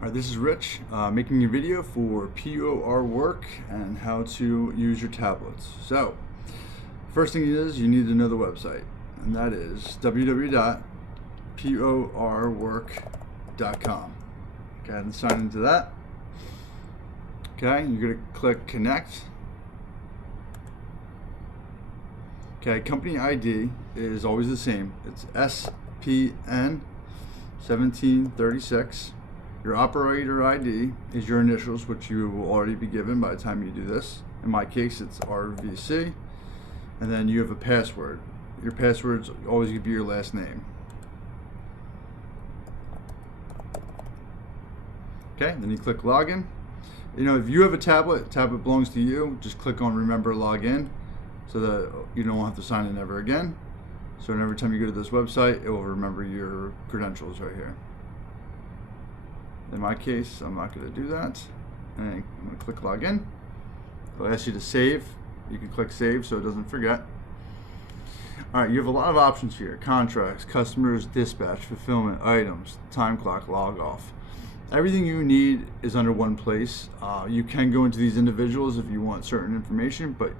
Alright, this is Rich, making a video for POR work and how to use your tablets. So, first thing is you need to know the website, and that is www.porwork.com. Go ahead and sign into that. Okay, you're going to click connect. Okay, company ID is always the same. It's SPN 1736. Your operator ID is your initials, which you will already be given by the time you do this. In my case, it's RVC. And then you have a password. Your password's always going to be your last name. Okay, then you click login. You know, if you have a tablet belongs to you, just click on remember login so that you don't have to sign in ever again. So every time you go to this website, it will remember your credentials right here. In my case, I'm not going to do that. And I'm going to click login. It'll ask you to save. You can click save so it doesn't forget. Alright, you have a lot of options here. Contracts, customers, dispatch, fulfillment, items, time clock, log off. Everything you need is under one place. You can go into these individuals if you want certain information, but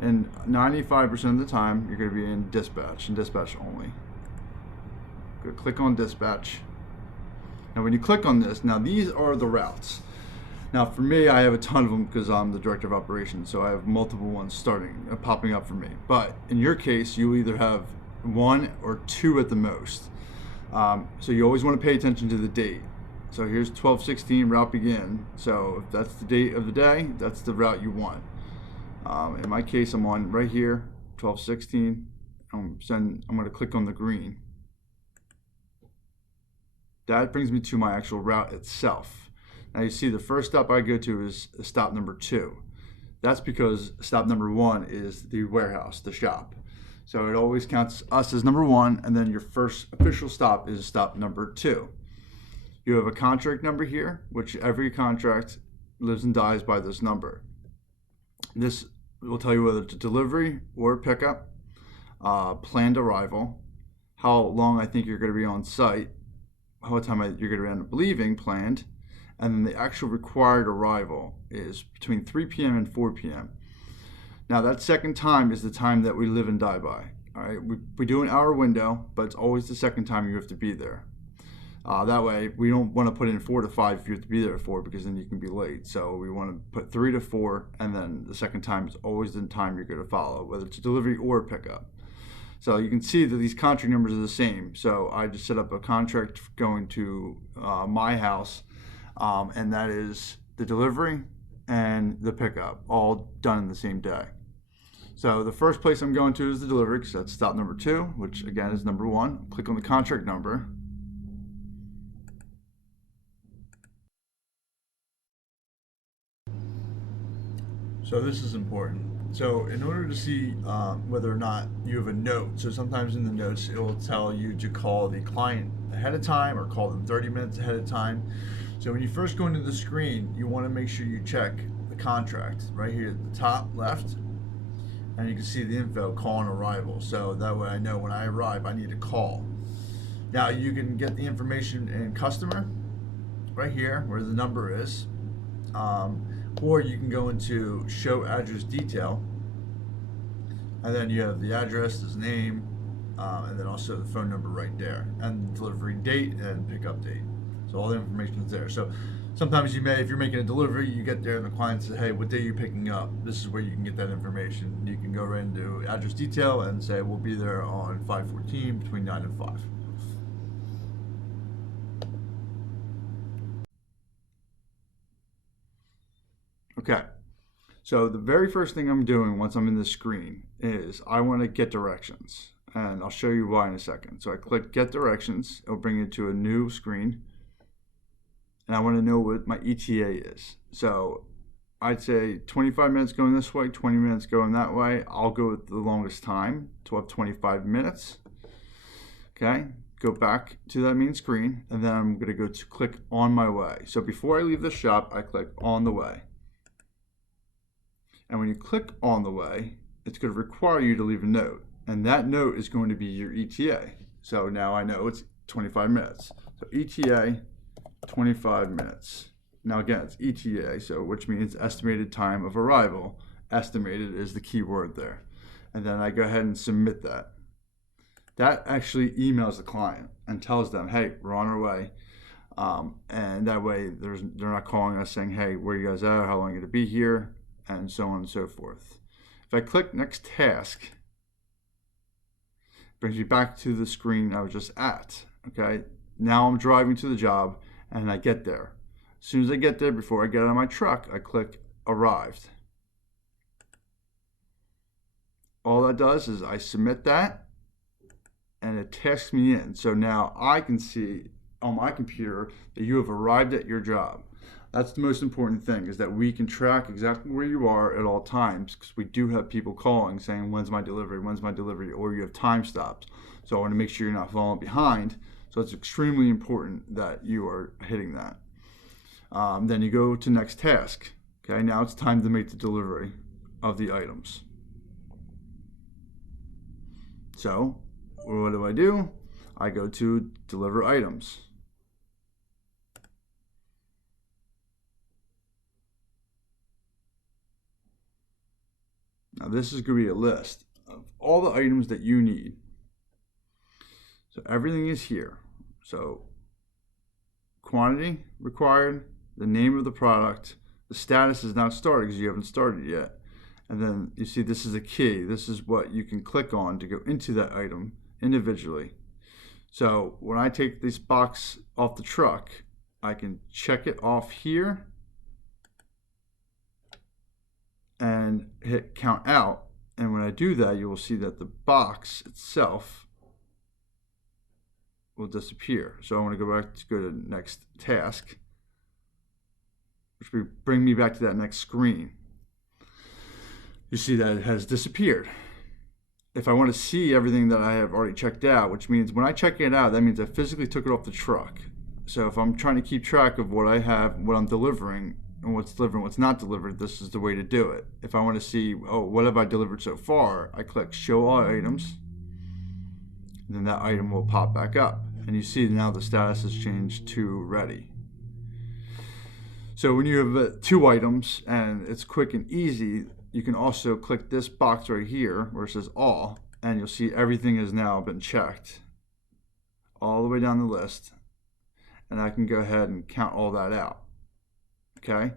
in 95% of the time, you're going to be in dispatch and dispatch only. Go click on dispatch. Now when you click on this, now these are the routes. Now for me, I have a ton of them because I'm the director of operations, so I have multiple ones popping up for me. But in your case, you either have one or two at the most. So you always want to pay attention to the date. So here's 12/16 route begin. So if that's the date of the day, that's the route you want. In my case, I'm on right here, 12/16. I'm going to click on the green. That brings me to my actual route itself. Now you see the first stop I go to is stop number 2. That's because stop number 1 is the warehouse, the shop. So it always counts us as number 1, and then your first official stop is stop number 2. You have a contract number here, which every contract lives and dies by this number. This will tell you whether it's a delivery or pickup, planned arrival, how long I think you're going to be on site, how time you're going to end up leaving planned, and then the actual required arrival is between 3 p.m. and 4 p.m. Now that second time is the time that we live and die by. All right, we do an hour window, but it's always the second time you have to be there. That way, we don't want to put in 4 to 5 if you have to be there at 4, because then you can be late. So we want to put 3 to 4, and then the second time is always the time you're going to follow, whether it's a delivery or a pickup. So you can see that these contract numbers are the same. So I just set up a contract going to my house, and that is the delivery and the pickup, all done in the same day. So the first place I'm going to is the delivery, because that's stop number 2, which again is number 1. Click on the contract number. So this is important. So in order to see whether or not you have a note, so sometimes in the notes it will tell you to call the client ahead of time or call them 30 minutes ahead of time. So when you first go into the screen, you want to make sure you check the contract right here at the top left, and you can see the info, call on arrival. So that way I know when I arrive I need to call. Now you can get the information in customer right here where the number is. Or you can go into show address detail, and then you have the address, his name, and then also the phone number right there, and delivery date and pickup date. So all the information is there. So sometimes you may, if you're making a delivery, you get there and the client says, hey, what day are you picking up? This is where you can get that information. You can go right into address detail and say, we'll be there on 5/14 between 9 and 5. Okay, so the very first thing I'm doing once I'm in this screen is I want to get directions, and I'll show you why in a second. So I click get directions, it'll bring you to a new screen, and I want to know what my ETA is. So I'd say 25 minutes going this way, 20 minutes going that way. I'll go with the longest time, 25 minutes. Okay, go back to that main screen, and then I'm going to go to click on my way. So before I leave the shop, I click on the way. And when you click on the way, it's going to require you to leave a note. And that note is going to be your ETA. So now I know it's 25 minutes. So ETA 25 minutes. Now again, it's ETA, so which means estimated time of arrival. Estimated is the key word there. And then I go ahead and submit that. That actually emails the client and tells them, hey, we're on our way. And that way they're not calling us saying, hey, where you guys at? How long are you going to be here? And so on and so forth. If I click next task, it brings me back to the screen I was just at. Okay, now I'm driving to the job and I get there. As soon as I get there, before I get out of my truck, I click arrived. All that does is I submit that and it tasks me in. So now I can see on my computer that you have arrived at your job. That's the most important thing, is that we can track exactly where you are at all times, because we do have people calling saying, when's my delivery, or you have time stops. So I want to make sure you're not falling behind. So it's extremely important that you are hitting that. Then you go to next task. Okay, now it's time to make the delivery of the items. So what do? I go to deliver items. Now this is going to be a list of all the items that you need. So everything is here. So quantity required, the name of the product, the status is not started because you haven't started yet. And then you see this is a key. This is what you can click on to go into that item individually. So when I take this box off the truck, I can check it off here and hit count out. And when I do that, you will see that the box itself will disappear. So I want to go to next task, which will bring me back to that next screen. You see that it has disappeared. If I want to see everything that I have already checked out, which means when I check it out, that means I physically took it off the truck. So if I'm trying to keep track of what I have, what I'm delivering, and what's delivered and what's not delivered, this is the way to do it. If I want to see, oh, what have I delivered so far, I click show all items, and then that item will pop back up. And you see now the status has changed to ready. So when you have 2 items and it's quick and easy, you can also click this box right here where it says all, and you'll see everything has now been checked all the way down the list, and I can go ahead and count all that out. Okay,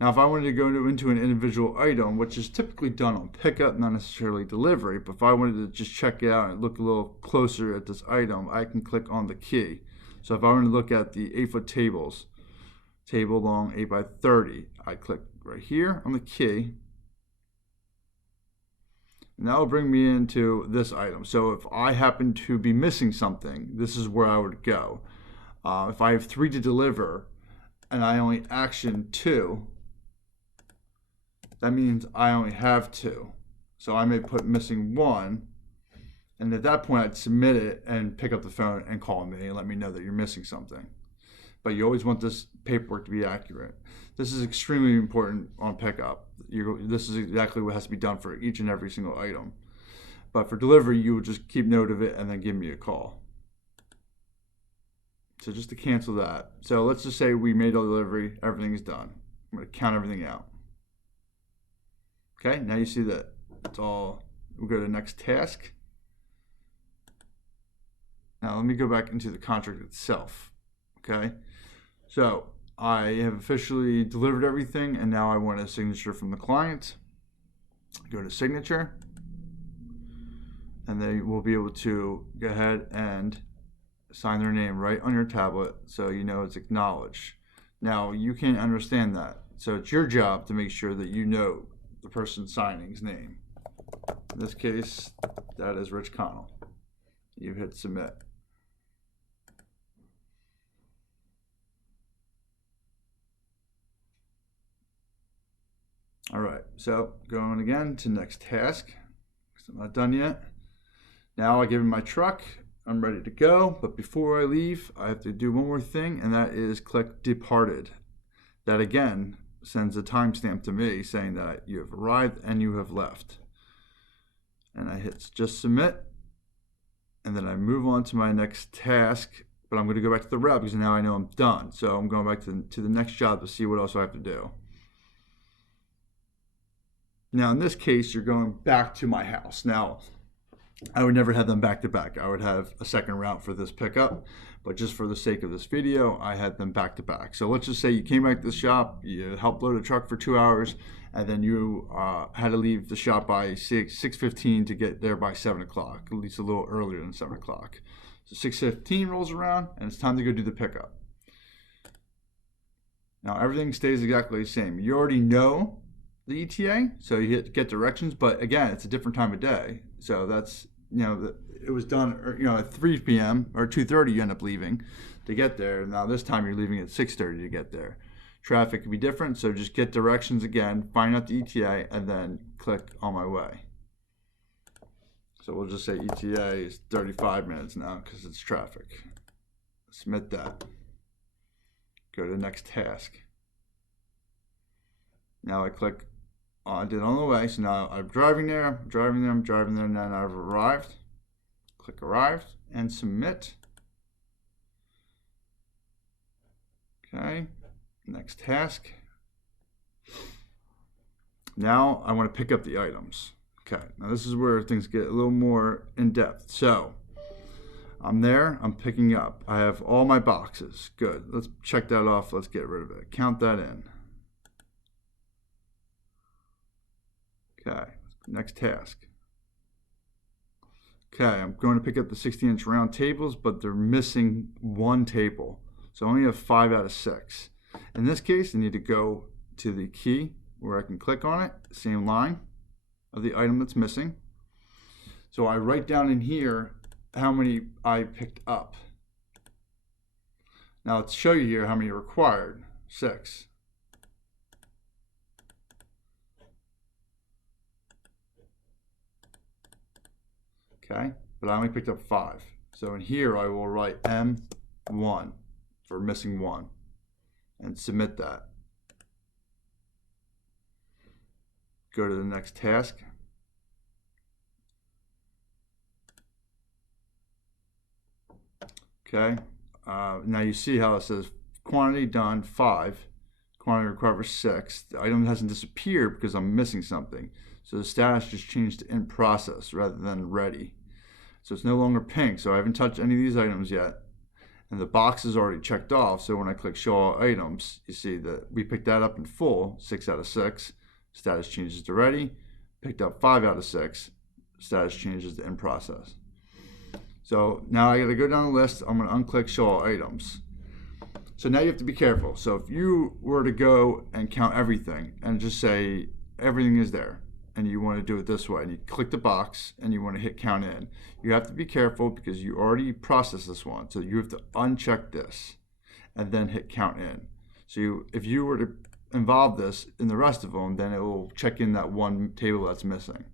now if I wanted to go into an individual item, which is typically done on pickup, not necessarily delivery, but if I wanted to just check it out and look a little closer at this item, I can click on the key. So if I want to look at the 8-foot tables, table long 8 by 30, I click right here on the key, and that will bring me into this item. So if I happen to be missing something, this is where I would go. If I have 3 to deliver and I only action 2, that means I only have 2. So I may put missing 1, and at that point I'd submit it and pick up the phone and call me and let me know that you're missing something. But you always want this paperwork to be accurate. This is extremely important on pickup. This is exactly what has to be done for each and every single item. But for delivery, you would just keep note of it and then give me a call. So just to cancel that. So let's just say we made a delivery, everything's done. I'm going to count everything out. Okay, now you see that it's all, we'll go to the next task. Now let me go back into the contract itself. Okay, so I have officially delivered everything, and now I want a signature from the client. Go to signature, and they will be able to go ahead and sign their name right on your tablet so you know it's acknowledged. Now you can't understand that, so it's your job to make sure that you know the person signing's name. In this case, that is Rich Connell. You hit submit. All right, so going again to next task. I'm not done yet. Now I give him my truck. I'm ready to go, but before I leave, I have to do one more thing, and that is click departed. That again sends a timestamp to me saying that you have arrived and you have left. And I hit just submit, and then I move on to my next task but I'm going to go back to the route because now I know I'm done. So I'm going back to the next job to see what else I have to do. Now in this case, you're going back to my house. Now, I would never have them back to back. I would have a second route for this pickup, but just for the sake of this video, I had them back to back. So let's just say you came back to the shop, you helped load a truck for 2 hours, and then you had to leave the shop by 6:15 to get there by 7 o'clock, at least a little earlier than 7 o'clock. So 6:15 rolls around, and it's time to go do the pickup. Now everything stays exactly the same. You already know the ETA, so you hit get directions, but again, it's a different time of day. So that's, it was done, at 3 p.m. or 2:30 you end up leaving to get there. Now this time you're leaving at 6:30 to get there. Traffic can be different, so just get directions again, find out the ETA, and then click on my way. So we'll just say ETA is 35 minutes now because it's traffic. Submit that. Go to the next task. Now I click I did on the way, so now I'm driving there, and then I've arrived. Click arrived and submit. Okay, next task. Now I want to pick up the items. Okay, now this is where things get a little more in depth. So I'm there, I'm picking up. I have all my boxes. Good, let's check that off, let's get rid of it. Count that in. Okay, next task. Okay, I'm going to pick up the 60-inch round tables, but they're missing one table. So I only have 5 out of 6. In this case, I need to go to the key where I can click on it, same line of the item that's missing. So I write down in here how many I picked up. Now let's show you here how many are required. 6. Okay, but I only picked up 5. So in here I will write M1 for missing 1 and submit that. Go to the next task. Okay, now you see how it says quantity done 5, quantity required for 6. The item hasn't disappeared because I'm missing something. So the status just changed to in process rather than ready. So it's no longer pink, so I haven't touched any of these items yet. And the box is already checked off, so when I click show all items, you see that we picked that up in full, 6 out of 6. Status changes to ready. Picked up 5 out of 6. Status changes to in process. So now I gotta go down the list, I'm gonna unclick show all items. So now you have to be careful. So if you were to go and count everything and just say everything is there, and you want to do it this way, and you click the box and you want to hit count in, you have to be careful because you already processed this one. So you have to uncheck this and then hit count in. So if you were to involve this in the rest of them, then it will check in that one table that's missing.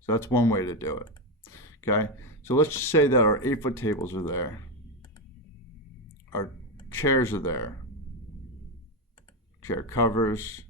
So that's one way to do it. Okay, so let's just say that our 8-foot tables are there, our chairs are there, chair covers,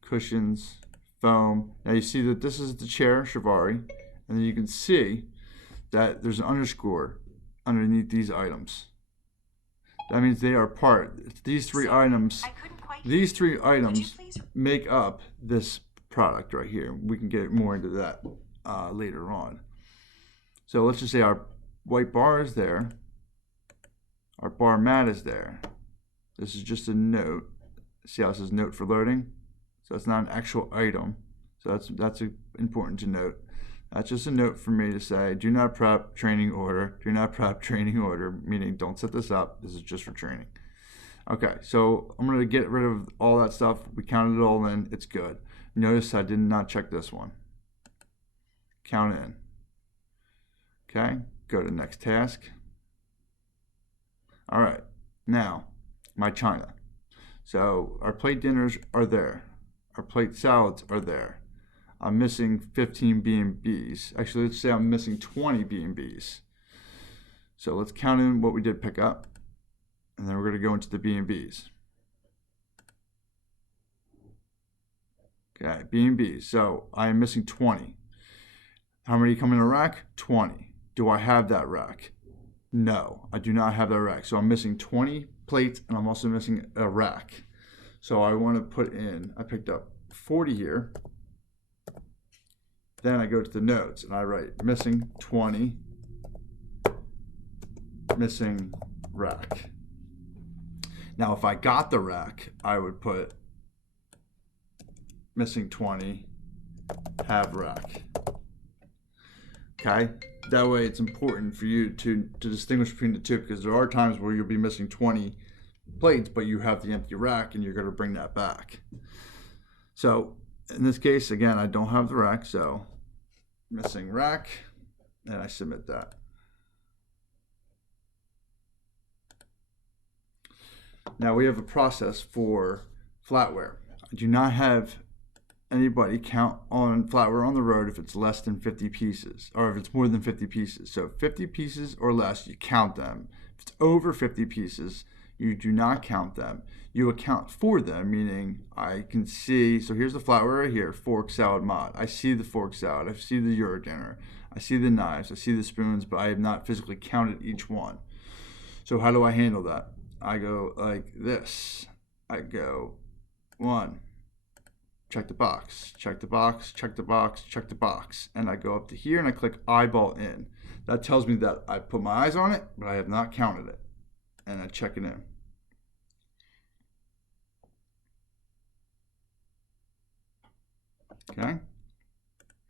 cushions, foam. Now you see that this is the chair, Chivari, and then you can see that there's an underscore underneath these items. That means they are part. These three items make up this product right here. We can get more into that later on. So let's just say our white bar is there, our bar mat is there. This is just a note. See how it says note for loading? So it's not an actual item. So that's important to note. That's just a note for me to say, do not prep training order. Do not prep training order, meaning don't set this up. This is just for training. Okay, so I'm going to get rid of all that stuff. We counted it all in. It's good. Notice I did not check this one. Count in. Okay, go to next task. All right, now my china. So our plate dinners are there. Our plate salads are there. I'm missing 15 B&Bs. Actually, let's say I'm missing 20 B&Bs. So let's count in what we did pick up, and then we're going to go into the B&Bs. Okay, B&Bs. So I am missing 20. How many come in a rack? 20. Do I have that rack? No, I do not have that rack. So I'm missing 20 plates and I'm also missing a rack. So I want to put in, I picked up 40 here. Then I go to the notes and I write missing 20, missing rack. Now, if I got the rack, I would put missing 20, have rack. Okay? That way it's important for you to distinguish between the two, because there are times where you'll be missing 20 plates, but you have the empty rack and you're going to bring that back. So in this case, again, I don't have the rack, so missing rack, and I submit that. Now we have a process for flatware. I do not have anybody count on flatware on the road if it's less than 50 pieces, or if it's more than 50 pieces. So 50 pieces or less, you count them. If it's over 50 pieces, you do not count them. You account for them, meaning I can see, so here's the flatware right here, fork, salad, mod. I see the fork, salad, I see the Eurogainer, I see the knives, I see the spoons, but I have not physically counted each one. So how do I handle that? I go like this. I go 1, check the box, check the box, check the box, check the box. And I go up to here and I click eyeball in. That tells me that I put my eyes on it, but I have not counted it. And I check it in. Okay?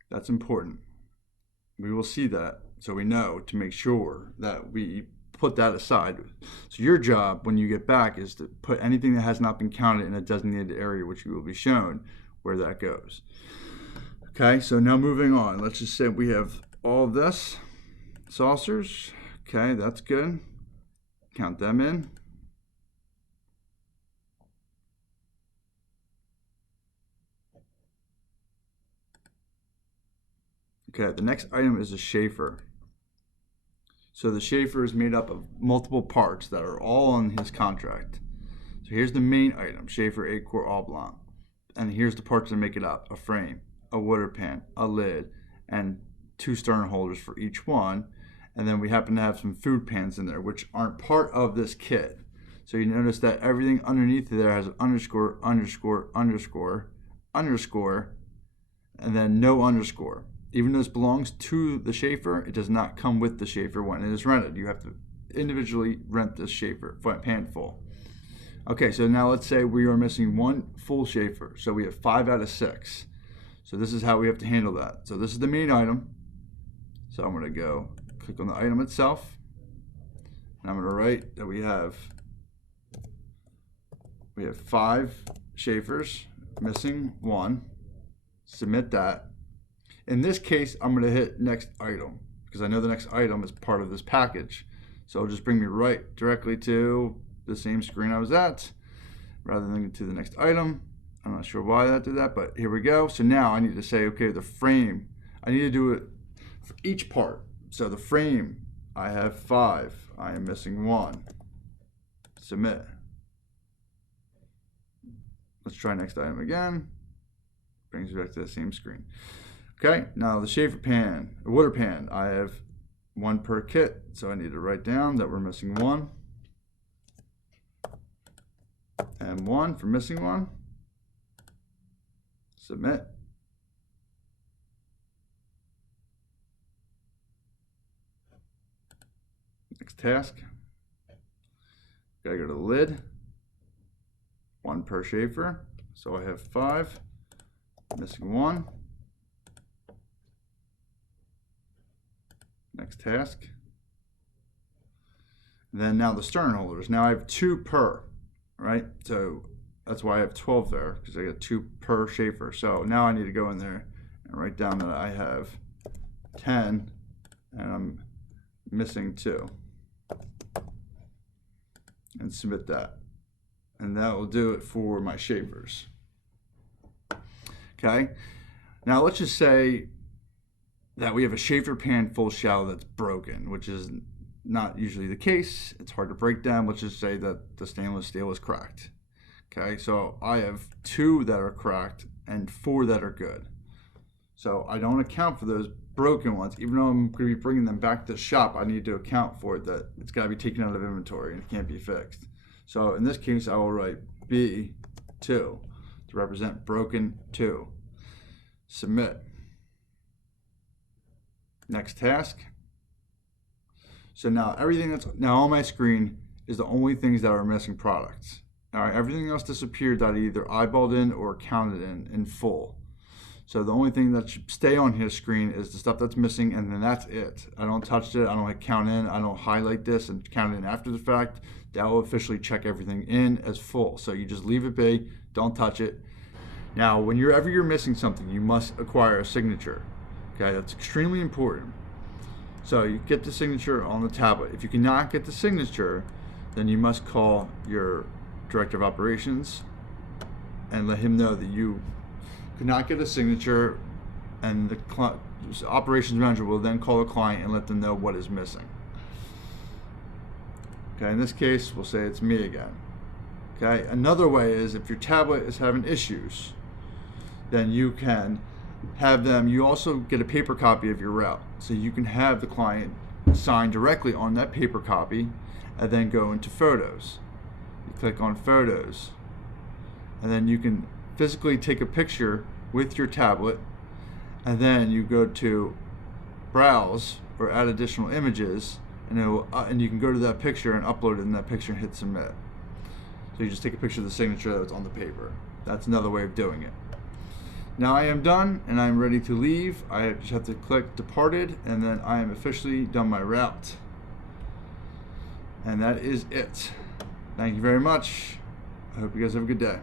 That's important. We will see that, so we know to make sure that we put that aside. So your job when you get back is to put anything that has not been counted in a designated area, which you will be shown where that goes. Okay, so now moving on. Let's just say we have all of this, saucers. Okay, that's good. Count them in. Okay, the next item is a shafer. So the shafer is made up of multiple parts that are all on his contract. So here's the main item, shafer 8-quart oblong. And here's the parts that make it up, a frame, a water pan, a lid, and 2 stern holders for each one. And then we happen to have some food pans in there, which aren't part of this kit. So you notice that everything underneath there has an underscore, underscore, underscore, underscore, and then no underscore. Even though this belongs to the shafer, it does not come with the shafer when it is rented. You have to individually rent this shafer, pan full. Okay, so now let's say we are missing 1 full shafer. So we have 5 out of 6. So this is how we have to handle that. So this is the main item. So I'm going to go click on the item itself. And I'm going to write that we have 5 shafers, missing 1. Submit that. In this case, I'm going to hit next item because I know the next item is part of this package. So it'll just bring me right directly to the same screen I was at rather than to the next item. I'm not sure why that did that, but here we go. So now I need to say, okay, the frame, I need to do it for each part. So the frame, I have 5. I am missing 1. Submit. Let's try next item again. Brings me back to the same screen. Okay, now the shafer pan, the water pan, I have 1 per kit, so I need to write down that we're missing 1. And 1 for missing 1. Submit. Next task. Gotta go to the lid. 1 per shafer, so I have 5. Missing 1. Next task. Then now the stern holders. Now I have 2 per, right? So that's why I have 12 there, because I got 2 per shafer. So now I need to go in there and write down that I have 10 and I'm missing 2. And submit that. And that will do it for my shafers. Okay. Now let's just say that we have a shafer pan full shallow that's broken, which is not usually the case. It's hard to break down. Let's just say that the stainless steel is cracked. Okay, so I have 2 that are cracked and 4 that are good. So I don't account for those broken ones. Even though I'm going to be bringing them back to the shop, I need to account for it, that it's got to be taken out of inventory and it can't be fixed. So in this case, I will write B2 to represent broken 2. Submit. Next task. So now everything that's now on my screen is the only things that are missing products. All right, everything else disappeared that I either eyeballed in or counted in full. So the only thing that should stay on his screen is the stuff that's missing, and then that's it. I don't touch it, I don't count in, I don't highlight this and count it in after the fact. That will officially check everything in as full. So you just leave it be, don't touch it. Now, whenever you're missing something, you must acquire a signature. Okay, that's extremely important. So you get the signature on the tablet. If you cannot get the signature, then you must call your director of operations and let him know that you could not get a signature, and the operations manager will then call the client and let them know what is missing. Okay, in this case, we'll say it's me again. Okay, another way is if your tablet is having issues, then you can have them, you also get a paper copy of your route. So you can have the client sign directly on that paper copy and then go into Photos. You click on Photos, and then you can physically take a picture with your tablet, and then you go to Browse or Add Additional Images, and you can go to that picture and upload it in that picture and hit Submit. So you just take a picture of the signature that's on the paper. That's another way of doing it. Now I am done and I'm ready to leave. I just have to click Departed, and then I am officially done my route. And that is it. Thank you very much. I hope you guys have a good day.